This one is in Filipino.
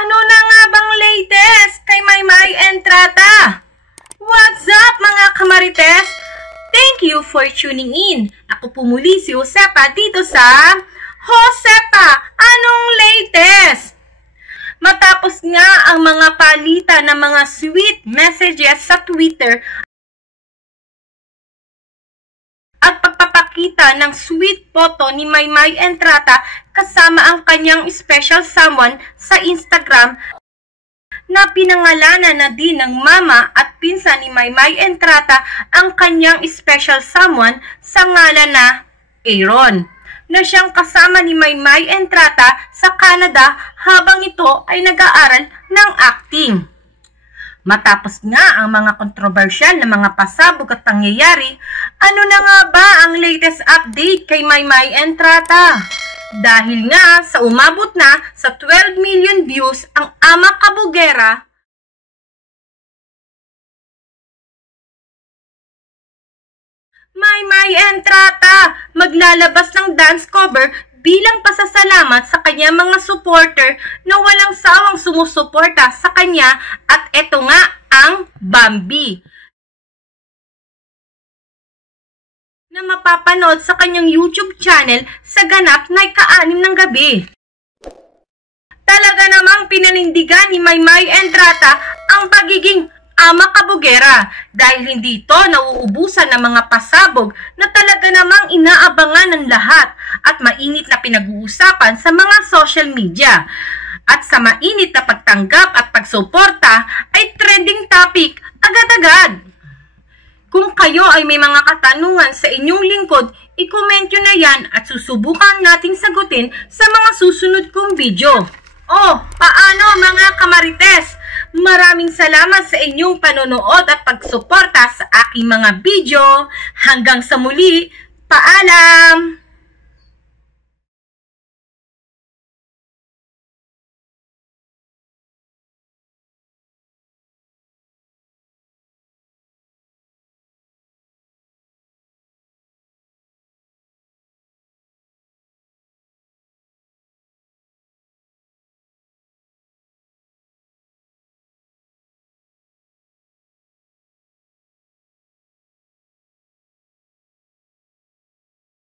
Ano na nga bang latest kay Maymay Entrata? What's up mga kamarites? Thank you for tuning in. Ako po muli si Josepa dito sa Josepa, anong latest? Matapos nga ang mga palitan ng mga sweet messages sa Twitter at pagpapakita ng sweet photo ni Maymay Entrata kasama ang kanyang special someone sa Instagram na pinangalanan na din ng mama at pinsan ni Maymay Entrata ang kanyang special someone sa ngalan na Aaron, na siyang kasama ni Maymay Entrata sa Canada habang ito ay nag-aaral ng acting. Matapos nga ang mga kontrobersyal na mga pasabog at pangyayari, ano na nga ba ang latest update kay Maymay Entrata? Dahil nga sa umabot na sa 12 million views ang Ama Kabugera, Maymay Entrata maglalabas ng dance cover bilang pasasalamat sa kanyang mga supporter na walang sawang sumusuporta sa kanya, at eto nga ang Bambi na mapapanood sa kanyang YouTube channel sa ganap na ika-6 ng gabi. Talaga namang pinanindigan ni Maymay Entrata ang pagiging Ama Kabugera dahil hindi ito nauubusan ng mga pasabog na talaga namang inaabangan ng lahat at mainit na pinag-uusapan sa mga social media. At sa mainit na pagtanggap at pagsuporta ay trending topic agad-agad. Kung kayo ay may mga katanungan sa inyong lingkod, i-comment nyo na yan at susubukan nating sagutin sa mga susunod kong video. Oh, paano mga kamarites? Maraming salamat sa inyong panonood at pagsuporta sa aking mga video. Hanggang sa muli, paalam!